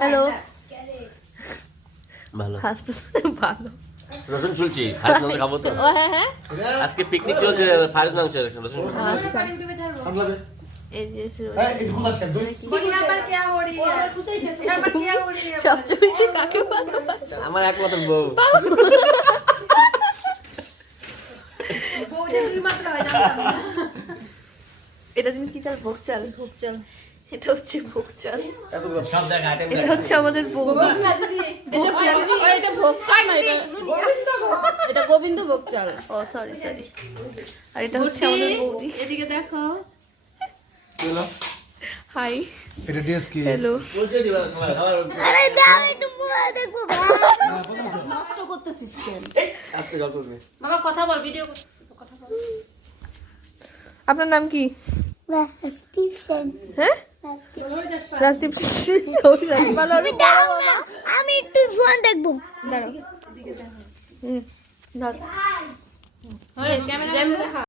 Hello ভালো ভালো রসুন চুলছি ফারিস মাংস খাবো তো হ্যাঁ আজকে পিকনিক চলছে ফারিস মাংসের রসুন আচ্ছা এই যে সবচেয়ে বেশি কাকে ভালোবাসো? আমার একমাত্র বউ এটা তুমি কি চাল ভোগ চাল এটা হচ্ছে ভোগ চাল সব জায়গায় আইটেম এটা হচ্ছে আমাদের বউ এটা ভোগ চাল না এটা গোবিন্দ ভোগ চাল। ও সরি আর এটা হচ্ছে আমাদের বৌদি এদিকে দেখো হাই এটা ডিএস কি হ্যালো বলছে দিবা সবাই খাবার আরে দাও একটু মুয়া দেখবো নষ্ট করতেছিস কেন? আজকে জল করবে বাবা কথা বল, ভিডিও করতেছিস তো, কথা বল। আপনার নাম কি? রাজদীপ সেন। হ্যাঁ রাজদীপ ভালো আমি একটু ফোন দেখবো। দাঁড়াও ধর ক্যামেরা দেখা